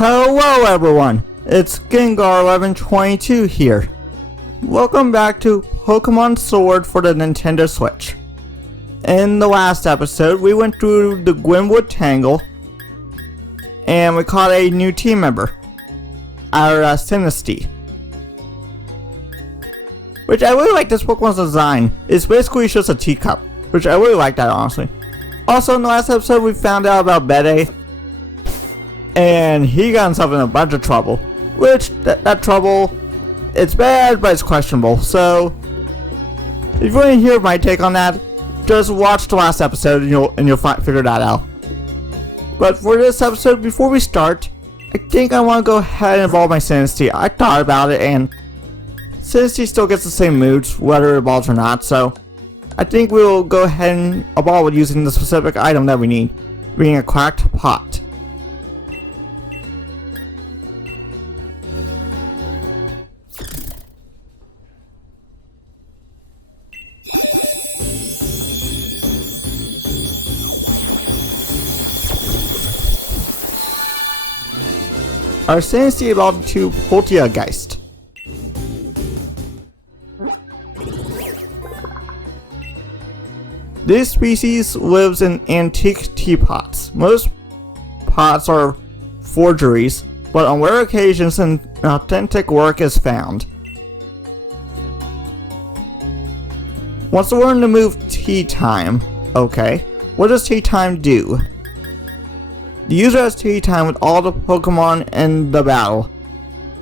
Hello everyone, it's Gengar1122 here. Welcome back to Pokemon Sword for the Nintendo Switch. In the last episode, we went through the Gwynwood Tangle, and we caught a new team member, our Sinistea. Which I really like this Pokemon's design. It's basically just a teacup, which I really like that honestly. Also in the last episode, we found out about Bede, and he got himself in a bunch of trouble. Which, that trouble, it's bad, but it's questionable. So, if you want to hear my take on that, just watch the last episode and you'll figure that out. But for this episode, before we start, I think I want to go ahead and evolve my Sinistea. I thought about it, and Sinistea still gets the same moves, whether it evolves or not. So, I think we'll go ahead and evolve it using the specific item that we need, being a cracked pot. Our Sinistea evolved to Polteageist. This species lives in antique teapots. Most pots are forgeries, but on rare occasions an authentic work is found. Wants to learn the move Tea Time. Okay, what does Tea Time do? The user has Tea Time with all the Pokemon in the battle.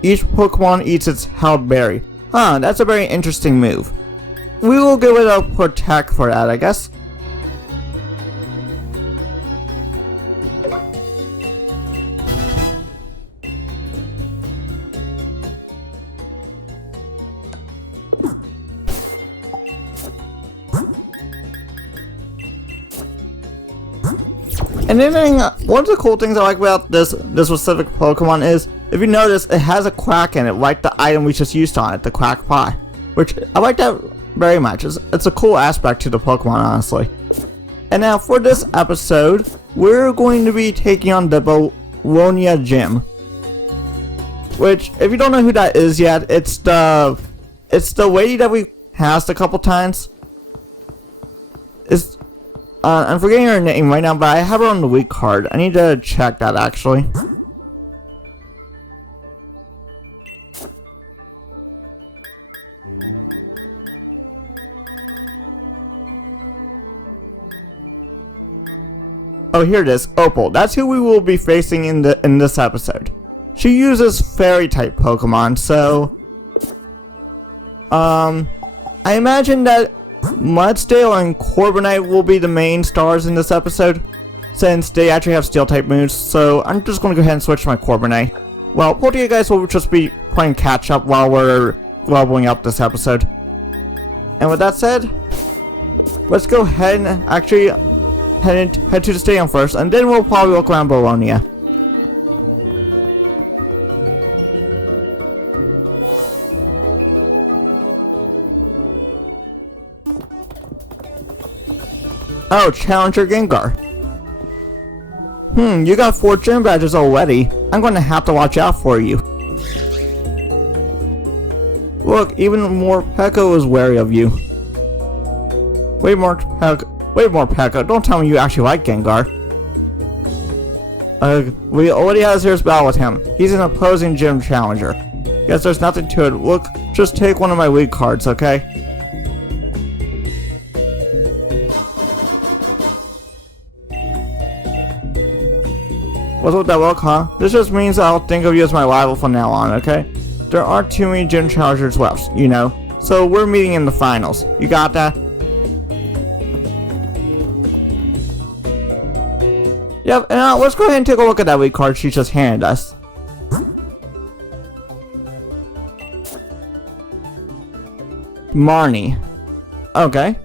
Each Pokemon eats its held berry. That's a very interesting move. We will give it a Protect for that, I guess. And then one of the cool things I like about this specific Pokemon is, if you notice, it has a quack in it, like the item we just used on it, the quack pie. Which, I like that very much. It's a cool aspect to the Pokemon, honestly. And now, for this episode, we're going to be taking on the Bologna Gym. Which, if you don't know who that is yet, it's the lady that we passed a couple times. I'm forgetting her name right now, but I have her on the weak card. I need to check that actually. Oh, here it is, Opal. That's who we will be facing in this episode. She uses fairy type Pokemon, so I imagine that Mudsdale and Corviknight will be the main stars in this episode, since they actually have steel type moves, so I'm just going to go ahead and switch to my Corviknight. Well, both of you guys will just be playing catch up while we're leveling up this episode. And with that said, let's go ahead and actually head to the stadium first, and then we'll probably walk around Bologna. Oh, Challenger Gengar. You got 4 gym badges already. I'm gonna have to watch out for you. Look, even more Pekka is wary of you. Wait more Pekka, don't tell me you actually like Gengar. We already had a serious battle with him. He's an opposing gym challenger. Guess there's nothing to it. Look, just take one of my weak cards, okay? What's with that look, huh? This just means I'll think of you as my rival from now on, okay? There aren't too many gym challengers left, you know. So we're meeting in the finals. You got that? Yep, and let's go ahead and take a look at that weak card she just handed us. Marnie. Okay.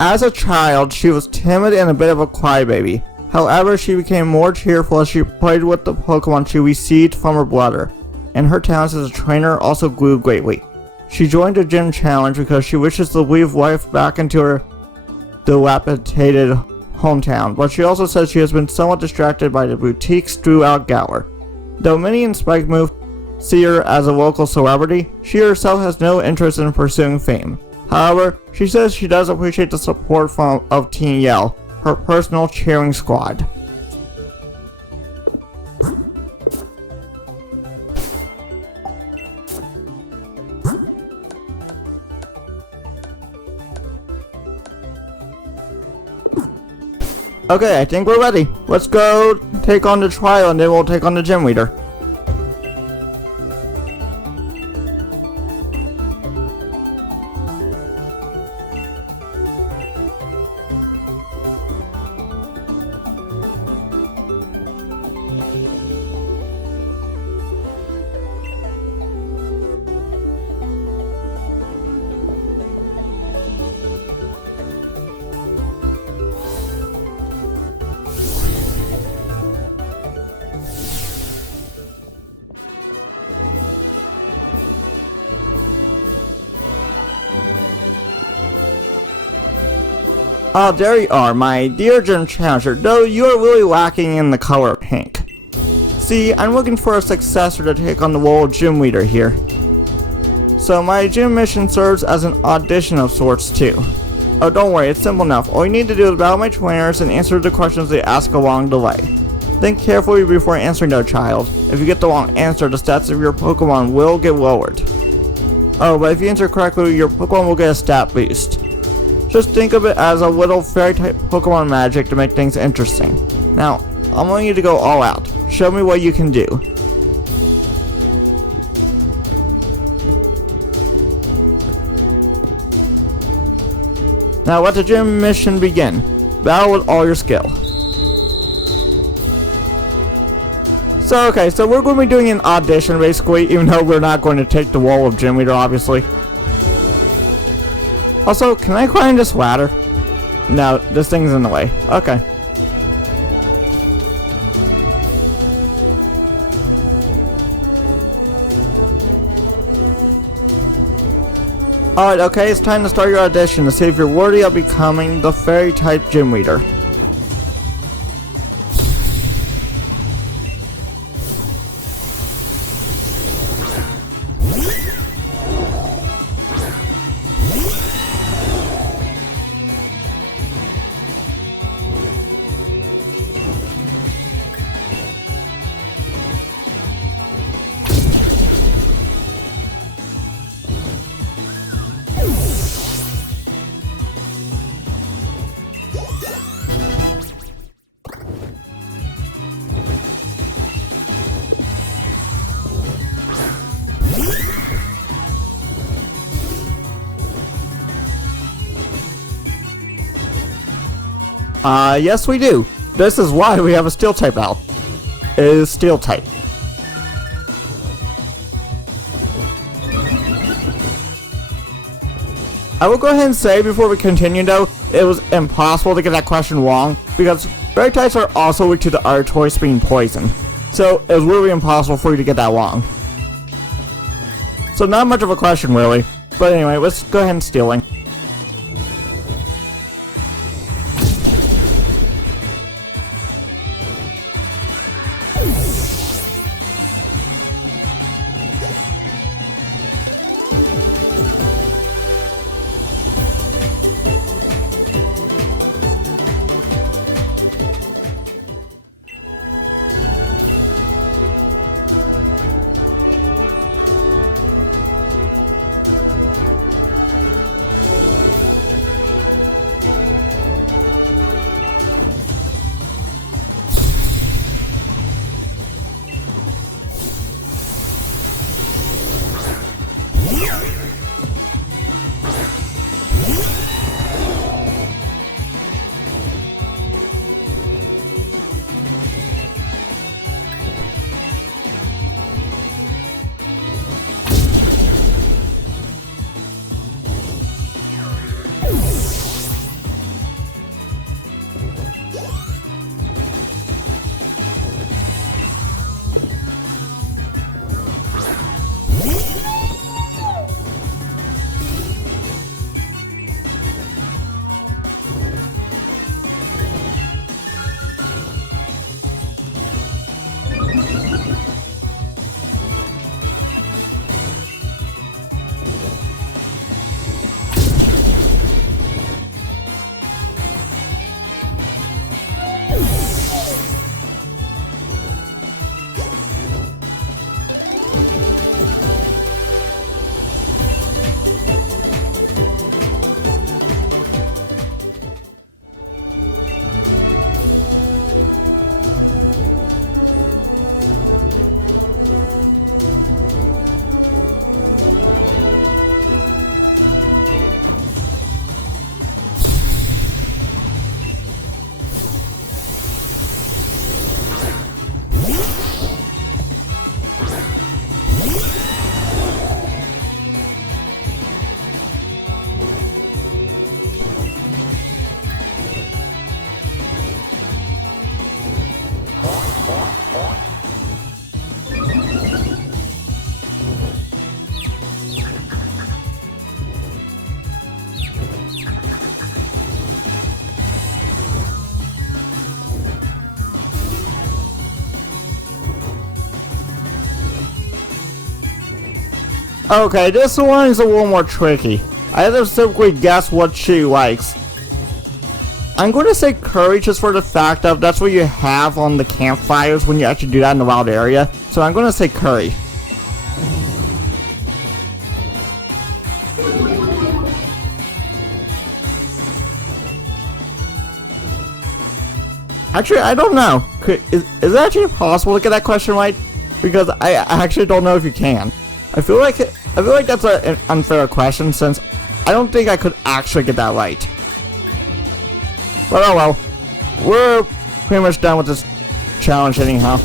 As a child, she was timid and a bit of a crybaby. However, she became more cheerful as she played with the Pokemon she received from her brother, and her talents as a trainer also grew greatly. She joined the gym challenge because she wishes to weave life back into her dilapidated hometown, but she also says she has been somewhat distracted by the boutiques throughout Gower. Though Minnie and Spike Move see her as a local celebrity, she herself has no interest in pursuing fame. However, she says she does appreciate the support of Team Yell, her personal cheering squad. Okay, I think we're ready. Let's go take on the trial and then we'll take on the gym leader. Oh, there you are, my dear gym challenger, though you are really lacking in the color pink. See, I'm looking for a successor to take on the role of gym leader here. So my gym mission serves as an audition of sorts too. Oh, don't worry, it's simple enough. All you need to do is battle my trainers and answer the questions they ask along the way. Think carefully before answering though, child. If you get the wrong answer, the stats of your Pokemon will get lowered. Oh, but if you answer correctly, your Pokemon will get a stat boost. Just think of it as a little fairy-type Pokemon magic to make things interesting. Now, I'm wanting you to go all out. Show me what you can do. Now let the gym mission begin. Battle with all your skill. So we're going to be doing an audition basically, even though we're not going to take the role of gym leader obviously. Also, can I climb this ladder? No, this thing's in the way. Okay. Alright, okay, it's time to start your audition to see if you're worthy of becoming the fairy-type gym leader. Yes we do. This is why we have a steel type out. It is steel type. I will go ahead and say before we continue though, it was impossible to get that question wrong because fairy types are also weak to the other choice being poison. So it was really impossible for you to get that wrong. So not much of a question really. But anyway, let's go ahead and stealing. Okay, this one is a little more tricky. I have to simply guess what she likes. I'm going to say curry just for the fact of that's what you have on the campfires when you actually do that in the wild area. So I'm going to say curry. Actually, I don't know. Is it actually possible to get that question right? Because I actually don't know if you can. I feel like that's an unfair question since I don't think I could actually get that right. But oh well, we're pretty much done with this challenge anyhow.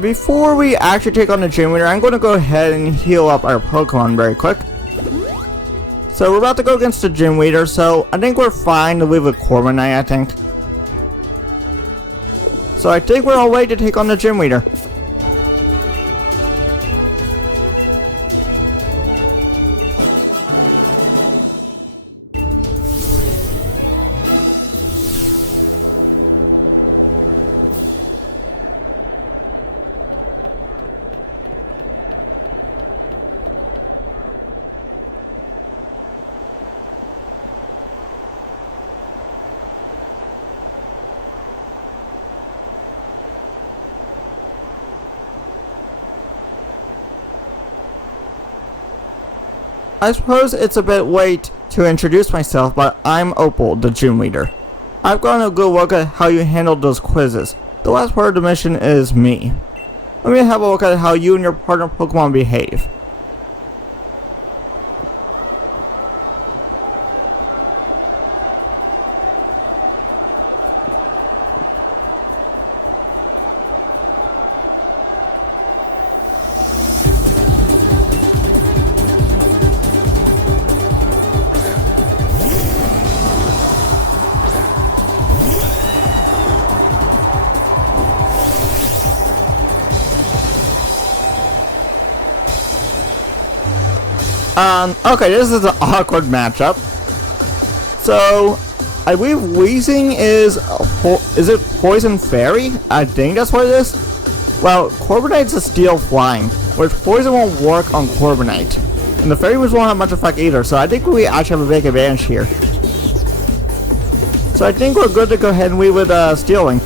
Before we actually take on the gym leader, I'm going to go ahead and heal up our Pokemon very quick. So we're about to go against the gym leader, so I think we're fine to leave with Corviknight, I think. So I think we're all ready to take on the gym leader. I suppose it's a bit late to introduce myself, but I'm Opal, the gym leader. I've gotten a good look at how you handled those quizzes. The last part of the mission is me. Let me have a look at how you and your partner Pokemon behave. Okay, this is an awkward matchup. So, I believe Weezing is it Poison Fairy? I think that's what it is. Well, Corviknight's a Steel Flying, which Poison won't work on Corviknight. And the Fairy moves won't have much effect either, so I think we actually have a big advantage here. So I think we're good to go ahead and lead with Stealing.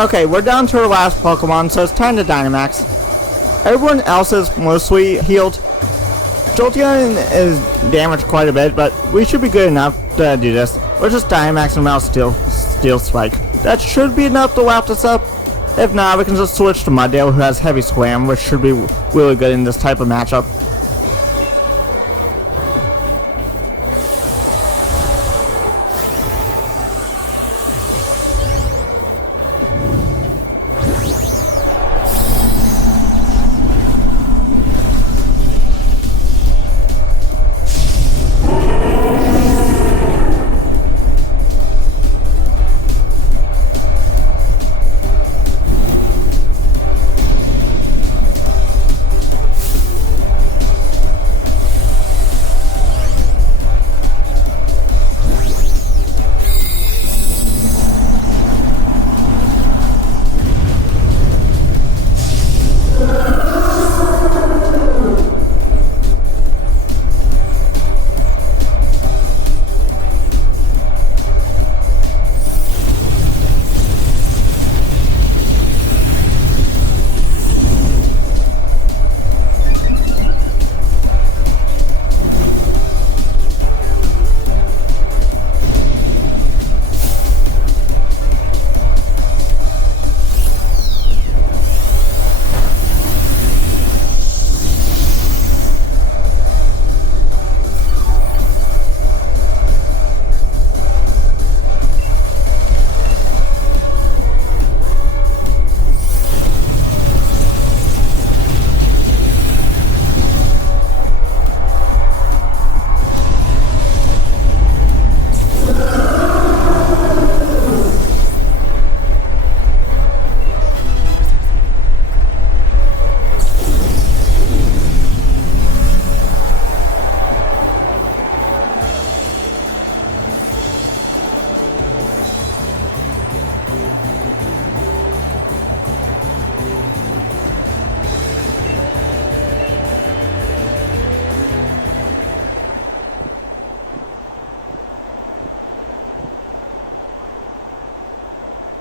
Okay, we're down to our last Pokemon, so it's time to Dynamax. Everyone else is mostly healed. Jolteon is damaged quite a bit, but we should be good enough to do this. We're just Dynamax him out Steel Spike. That should be enough to wrap this up. If not, we can just switch to Muddale, who has Heavy Slam, which should be really good in this type of matchup.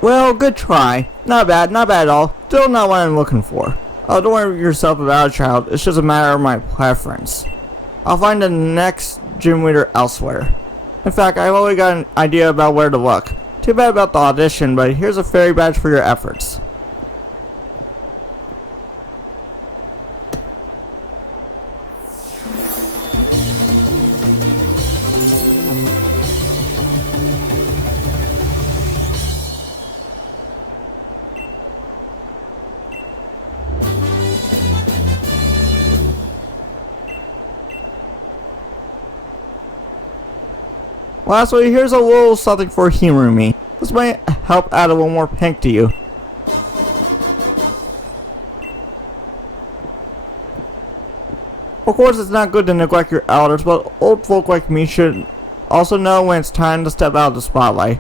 Well, good try. Not bad at all. Still not what I'm looking for. Oh, don't worry yourself about it, child. It's just a matter of my preference. I'll find the next gym leader elsewhere. In fact, I've already got an idea about where to look. Too bad about the audition, but here's a fairy badge for your efforts. Lastly, here's a little something for humoring me. This might help add a little more pink to you. Of course, it's not good to neglect your elders, but old folk like me should also know when it's time to step out of the spotlight.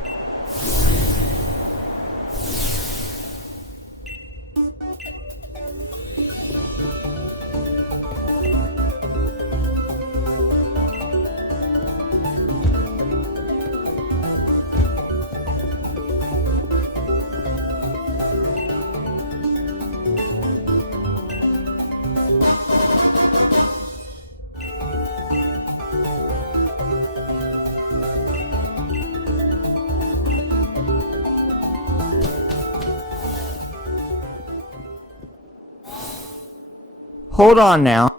Hold on now.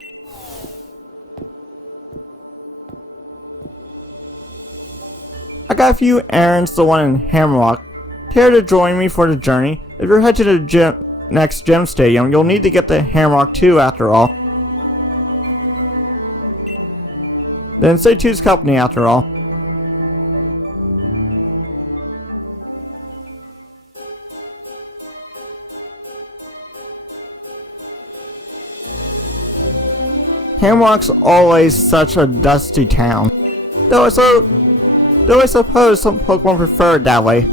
I got a few errands to one in Hammerlock. Care to join me for the journey? If you're headed to the next gym stadium, you'll need to get the Hammerlock 2 after all. Then say choose company after all. Hammerlock's always such a dusty town. Though I suppose some Pokemon prefer it that way.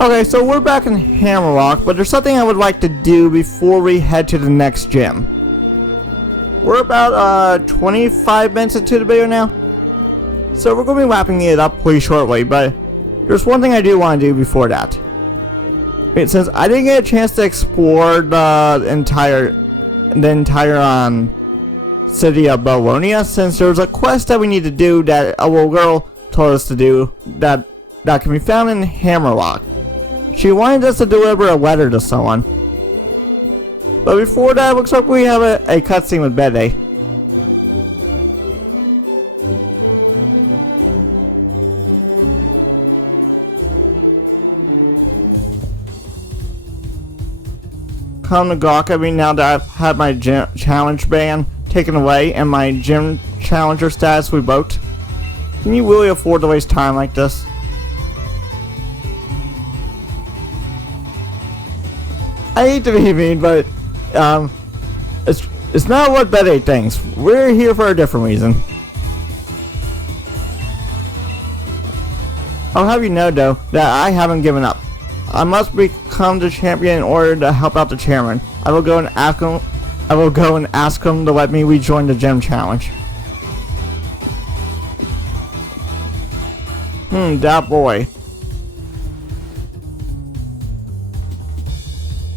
Okay, so we're back in Hammerlock, but there's something I would like to do before we head to the next gym. We're about 25 minutes into the video now, so we're going to be wrapping it up pretty shortly, but there's one thing I do want to do before that. Okay, since I didn't get a chance to explore the entire city of Bologna, since there's a quest that we need to do that a little girl told us to do that can be found in Hammerlock. She wanted us to deliver a letter to someone. But before that, it looks like we have a cutscene with Bede. Come to gawk at me now that I've had my gym challenge ban taken away and my gym challenger status revoked. Can you really afford to waste time like this? I hate to be mean, but it's not what Bede thinks. We're here for a different reason. I'll have you know though that I haven't given up. I must become the champion in order to help out the chairman. I will go and ask him to let me rejoin the gym challenge. That boy.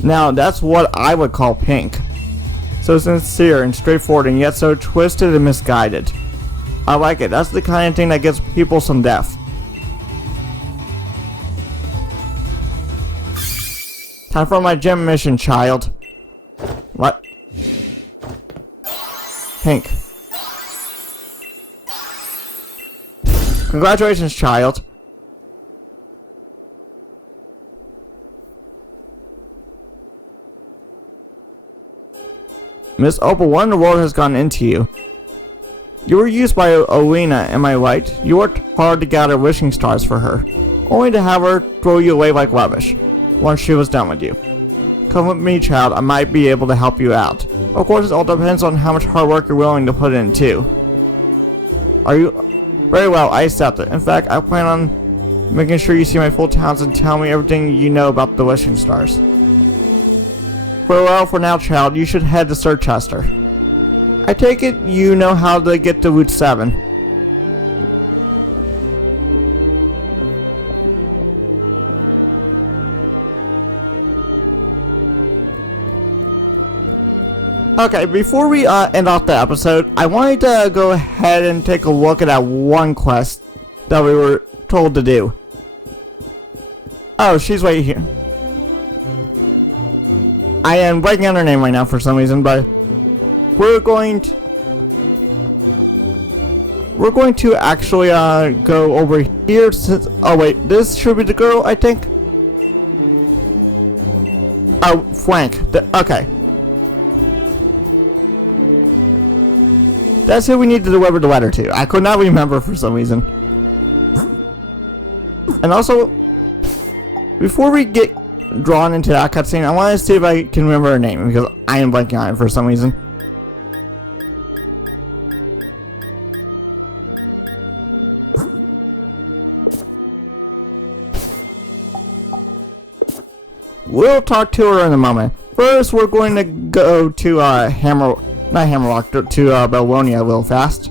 Now, that's what I would call pink. So sincere and straightforward and yet so twisted and misguided. I like it. That's the kind of thing that gets people some depth. Time for my gym mission, child. What? Pink. Congratulations, child. Miss Opal, what in the world has gone into you? You were used by Olena, am I right? You worked hard to gather wishing stars for her, only to have her throw you away like rubbish, once she was done with you. Come with me, child, I might be able to help you out. Of course, it all depends on how much hard work you're willing to put in, too. Are you... Very well, I accept it. In fact, I plan on making sure you see my full talents and tell me everything you know about the wishing stars. Farewell for now, child. You should head to Sir Chester. I take it you know how to get to Route 7. Okay, before we end off the episode, I wanted to go ahead and take a look at that one quest that we were told to do. Oh, she's right here. I am breaking out her name right now for some reason, but we're going to actually go over here since, oh wait, this should be the girl, I think. Oh, Frank. Okay. That's who we need to deliver the letter to. I could not remember for some reason. And also, before we get drawn into that cutscene, I want to see if I can remember her name, because I am blanking on it for some reason. We'll talk to her in a moment. First, we're going to go to Hammerlock, to Bologna real fast.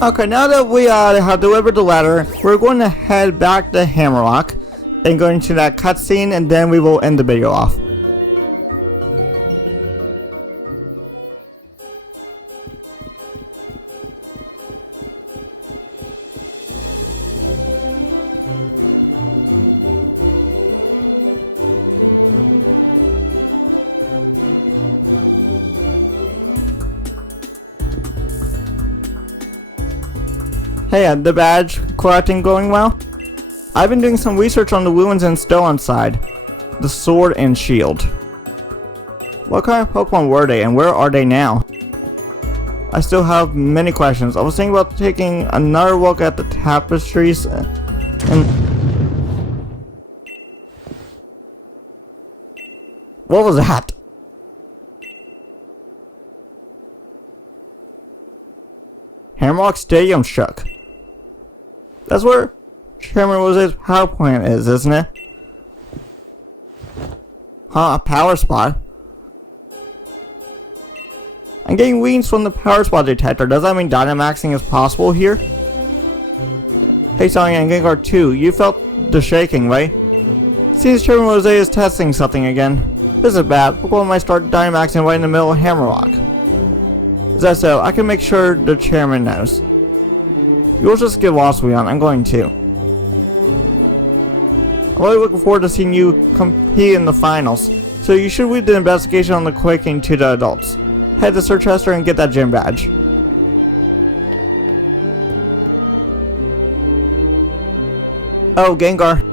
Okay, now that we have delivered the letter, we're going to head back to Hammerlock and go into that cutscene, and then we will end the video off. Hey, the badge collecting going well? I've been doing some research on the ruins and still inside. The sword and shield. What kind of Pokemon were they and where are they now? I still have many questions. I was thinking about taking another look at the tapestries and... What was that? Hammerlock Stadium shook. That's where Chairman Rose's power plant is, isn't it? Huh, a power spot? I'm getting readings from the power spot detector. Does that mean Dynamaxing is possible here? Hey Sonya and Gengar 2, you felt the shaking, right? Seems Chairman Rose is testing something again. This is bad. Pokemon might start Dynamaxing right in the middle of Hammerlock. Is that so? I can make sure the chairman knows. You'll just get lost, Leon. I'm going to. I'm really looking forward to seeing you compete in the finals. So you should read the investigation on the quaking to the adults. Head to Sir Chester and get that gym badge. Oh, Gengar.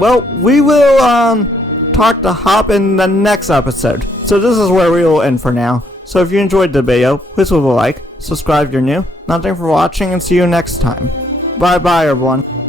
Well, we will, talk to Hop in the next episode. So this is where we will end for now. So if you enjoyed the video, please leave a like, subscribe if you're new. Thanks for watching and see you next time. Bye bye everyone.